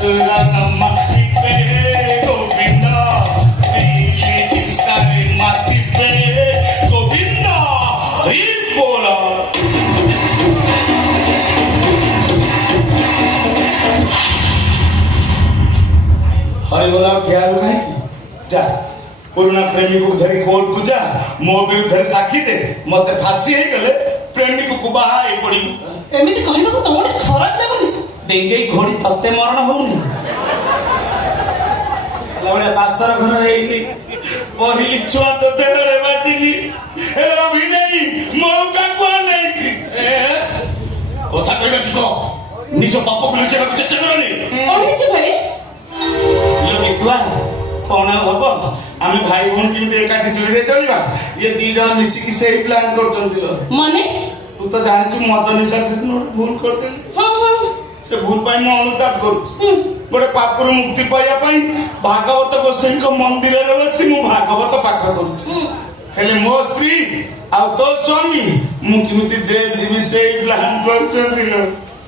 सुरतम तिप्पे गोविंद नीले निष्ठारे मा तिप्पे गोविंद हरि बोल हरि बोला ख्याल है जा पुराना प्रेमी को धरी कोर्ट को जा मो विरुद्ध साक्षी दे मते फांसी हे गले प्रेमी को बाहा हे पड़ी एमिति कहबा को तोड़ खराब देबनी डेंगे घोड़ी तत्ते मरण होनी लवड़े बासर घर हेइनी पहिली छुआ तो देहरे बातिनी एरा भी नहीं मौका को नहीं थी কথা কইবে শিখো নিজ পাপ को লুচেବାକୁ চেষ্টা করনি অনিছে ভাই लो बिटुआ कौन हब आम भाई भौन केमती एकाठी जुईरे चलिबा ये दी जण मिसिकी से प्लान करचंती लो माने तू तो जानिछु मद निशा से भूल करते हां से भूल पाई मैं अनुताप करूछु गोटे पापरु मुक्ति पाइया पाई भागवत गोसाई को मंदिर रे बसी मु भागवत पाठ करूछु हेले मो स्त्री आ तो स्वामी मु केमती जे जीवी से प्लान करचंती लो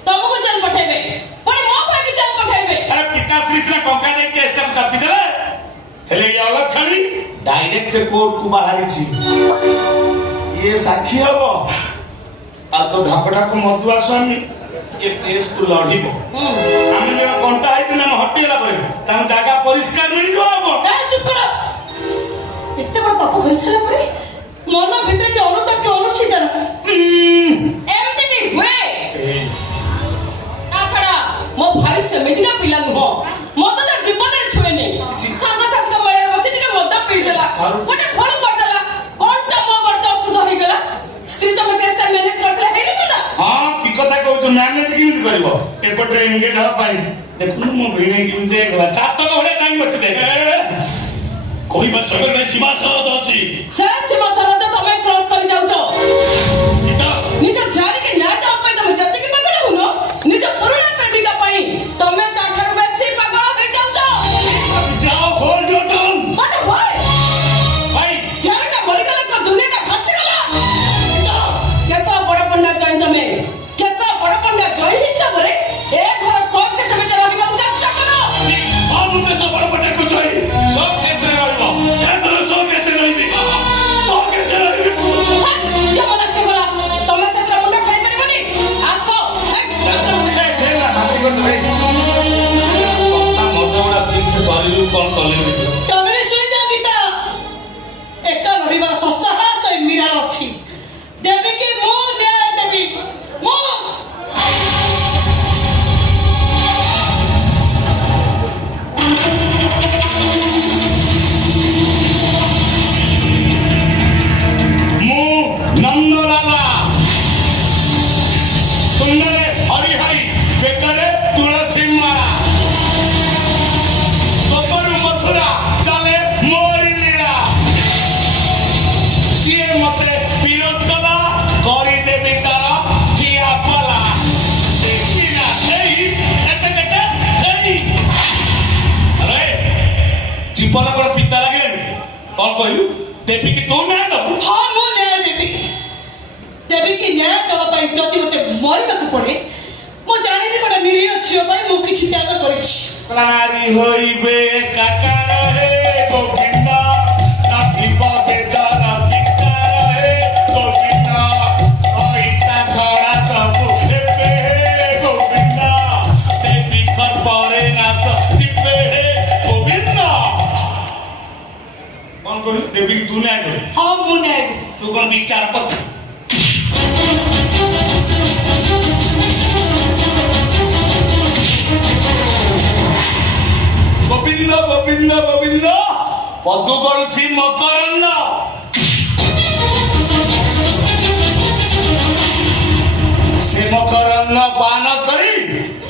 तुमको चल पठाइबे पुणी मो भाई चल पठाइबे अरे पिताश्री से टंका दे के स्टम्प चापी दे हेले ये अलग खड़ी डायरेक्ट कोर्ट को बाहरी छी ये साक्षी हबो आ तो ढापटा को मधुआ स्वामी ये केस को लढिबो आमे जे कोंटा आइति ना हटिला परे तां जागा परिष्कार मिली जोबो ना चुप करो इत्ते बड़ पाप कर सला परे मन भीतर के अनुताप के अनुचित एमती भी हुए आखड़ा मो भाई सेमिति का पिला नुह मत ना जीवन रे छुए नहीं साथ साथ का बळे बसी टिके मद पी देला गोटे फोन कर देला कोनटा मो करते असुध होई गेला स्त्री तो मैं केसटा मैनेज करतला हेनी कदा हां की कथा कहू मैनेज किमिति करबो एपटे एंगेज ह पाई देखु मो भिणे किमिति एकला चातक भळे काई बचले कोई बस सगर में सीमा सरहद अछि से सीमा सरहद तमे क्रॉस कर जाउ छो निज जारी के न्याय दाम पे तमे जति के पागल हुनो निज पुरुना प्रेमिका पई तमे ताठर बेसी पागल हो जाउ छो जाओ खोल जो तुम मत होय भाई जेटा मरि गला को दुनिया का फंस गला कैसा बड़ा पंडा चाहिए तमे कैसा बड़ा पंडा जोई हिसाब रे ए घर सब के समय रही जाउ चेष्टा करो और मुझे सब बड़ा पटा को चाहिए सब कैसे रहबो ए तो सब कैसे रहबी सब कैसे रहबी जे मना से गला तमे सेतरा मुंडा खाई परबनी आसो ठेला भाती कर भाई सस्ता मदवड़ा दिन से शरीर कौन कले तमे सुई जा गीता एका रविवार सस्ता हा सै मिरार अछि देवी की मो न्याय देवी मो नंदलाला तुंडले हरिहरी बेकरे तुलसी माला गोपरु मथुरा चले मोरी लीला जिए मते विरोध कला करी देवी तारा जिया पला देखिना नहीं एते बेटा नहीं अरे जीवन को पिता लगे कौन कहू देवी की तू ना तो हां मो न्याय देवी देवी की न्याय दवा पाई जति मते मरिबा को पड़े मो जानि नि कोन निरीह छियो पाई मो किछि त्याग करिछि नारी होइबे काकार हे गोविंद नाथी बगे दारा पिकार हे गोविंद ओइता छड़ा सब हेबे हे गोविंद देवी कर परे नास सिपे हे गोविंद कौन कहू देवी की तू न्याय करे हां मो न्याय तू कौन विचार पत्र गोविंद गोविंद गोविंद पदु गलुछि मकरंद से मकरंद पान करी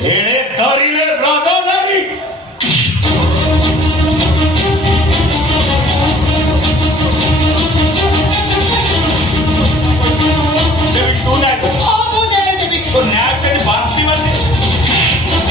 हेळे धरिले ब्रज धरी देवी तू न्याय कर हां मो न्याय देवी तो न्याय तेरी बांधती बांधती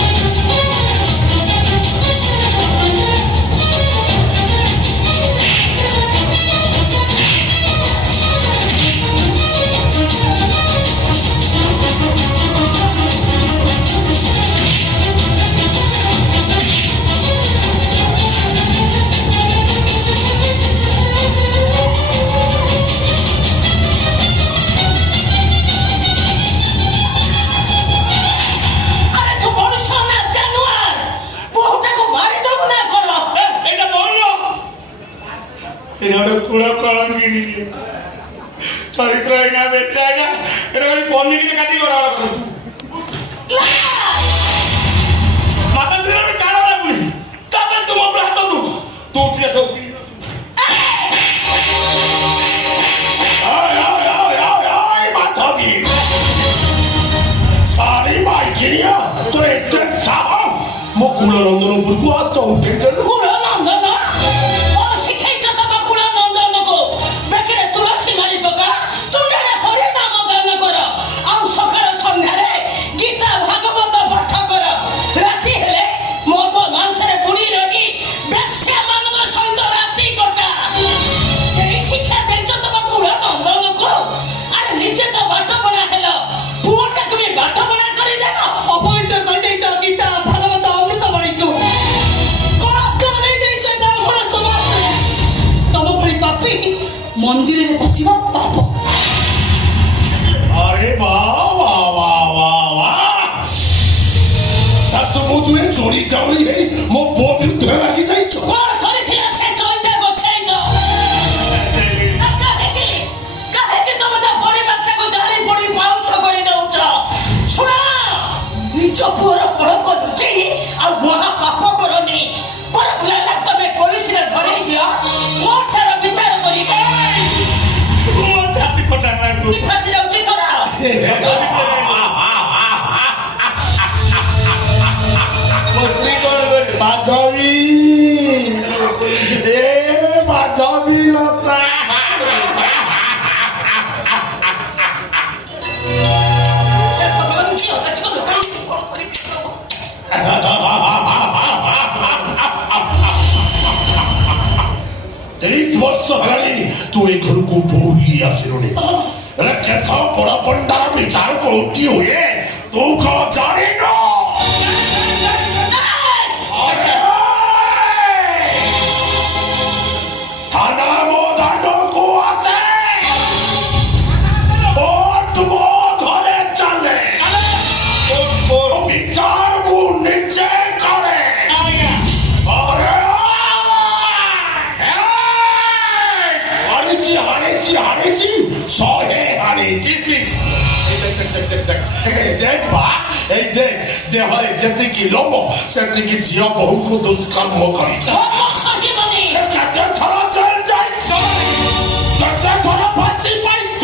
ଚରିତ୍ର ଏଇନା ବେଚା ଏଇନା ଏଟା ଖାଲି ପନିକିରେ କାଟି ଗଡା ମାତା ଦିନରେ ଟାଣ ଲାଗୁନି ତାପରେ ତୁମ ଉପରେ ହାତ ଉଠୁ ତୁ ଉଠିଲେ ତ ଉଠି ମାଧବୀ ସାରି ମାଇକିଣିଆ ତୋର ଏତେ ସାହସ ମୋ କୁଳ ନନ୍ଦନପୁରକୁ ହାତ ଉଠେଇ ଦେଲୁ। କୁଳନନ୍ଦନ କଣ ଶିଖେଇଛ ତମ କୁଳନନ୍ଦନକୁ? ବେକରେ ତୁଳସୀ ମାଳି ପକା, ତୁଣ୍ଡରେ ହରି ନାମ ଗାନ କର, ଆଉ ସକାଳ ସନ୍ଧ୍ୟାରେ ଗୀତା ଭାଗବତ ପାଠ କର। ରାତି ହେଲେ ମଦ ମାଂସରେ ବୁଡ଼ି ରହି ବେଶ୍ୟାମାନଙ୍କ ସହିତ ରାତି କଟା। ଏଇ ଶିକ୍ଷା ଦେଇଛ ତମ କୁଳନନ୍ଦନକୁ? ଆରେ ନିଜେ ତ ବାଟବଣା ହେଲ, ପୁଅଟା ତୁମେ ବାଟବଣା କରିଦେଲ। ଅପବିତ୍ର କରିଦେଇଛ ଗୀତା ଭାଗବତ ଅମୃତ ବାଣୀକୁ। ତମ ଭଳି ପାପୀ ମନ୍ଦିରରେ ପଶିବା ପାପ। ଆରେ ଶାଶୁ ବୋହୂ ଦୁହେଁ ଚୋରି ଚାଉଳି ହେଇ ମୋ ପୁଅ ବିରୁଦ୍ଧରେ ଲାଗି ଯାଇଛ। କଣ କରିଥିଲା ସେ ଚଳିଟା ଗଛେଇ ତ? କାହିଁକି ତମେ ତା ପରିବାରଟାକୁ ଜାଳି ପୋଡ଼ି ପାଉଛ କରି ଦଉଛ? ଶୁଣ, ନିଜ ପୁଅର କଳଙ୍କ ଲୁଚେଇ ଆଉ ମହା ପାପ କରନି। ପରବୁଲାଇଲା ତମେ ପୋଲିସରେ ଧରେଇ ଦିଅ, କୋର୍ଟର ବିଚାର କରିବେ। ମୋ ଛାତି ଫଟା ଲାଗୁ ଫାଟି ଯାଉଛି ତୋର। ମୋ ସ୍ତ୍ରୀ କଣ କରିବ ମାଧବୀ ଏ ମାଧବୀ ଲତା ତିରିଶ ବର୍ଷ ହେଲାଣି ତୁ ଏ ଘରକୁ ବୋହି ଆସିଲୁଣି। ହେଲେ କେଶ ବଡ ପଣ୍ଡାର ବିଚାର କୋଉଠି ହୁଏ ତୁ କଣ ଜାଣିନୁ? ଥାନା ମୋ ଦାଣ୍ଡକୁ ଆସେ, କୋର୍ଟ ମୋ ଘରେ ଚାଲେ, ବିଚାର ମୁଁ ନିଜେ କରେ। ହାଣିଛି ଶହେ ହାଣିଛି। ଦେଖ ବା ଏଇ ଦେଖ ଦେହରେ ଯେତିକି ଲୋମ ସେତିକି ଝିଅ ବୋହୂଙ୍କୁ ଦୁଷ୍କର୍ମ କରିଛ। କେତେ ଥର ଜେଲ ଯାଇଛ, କେତେ ଥର ଫାଶୀ ପାଇଛ।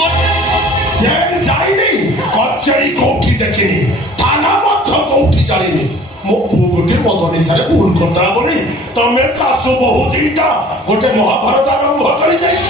ଜେଲ ଯାଇନି, କଚେରୀ କୋଉଠି ଦେଖିନି, ଥାନା ମଧ୍ୟ କୋଉଠି ଜାଣିନି। ମୋ ପୁଅ ଗୋଟେ ମଦ ନିଶାରେ ଭୁଲ କରିଦେଲା ବୋଲି ତମେ ଶାଶୁ ବୋହୂ ଦିଟା ଗୋଟେ ମହାଭାରତ ଆରମ୍ଭ କରି ଯାଇଛ।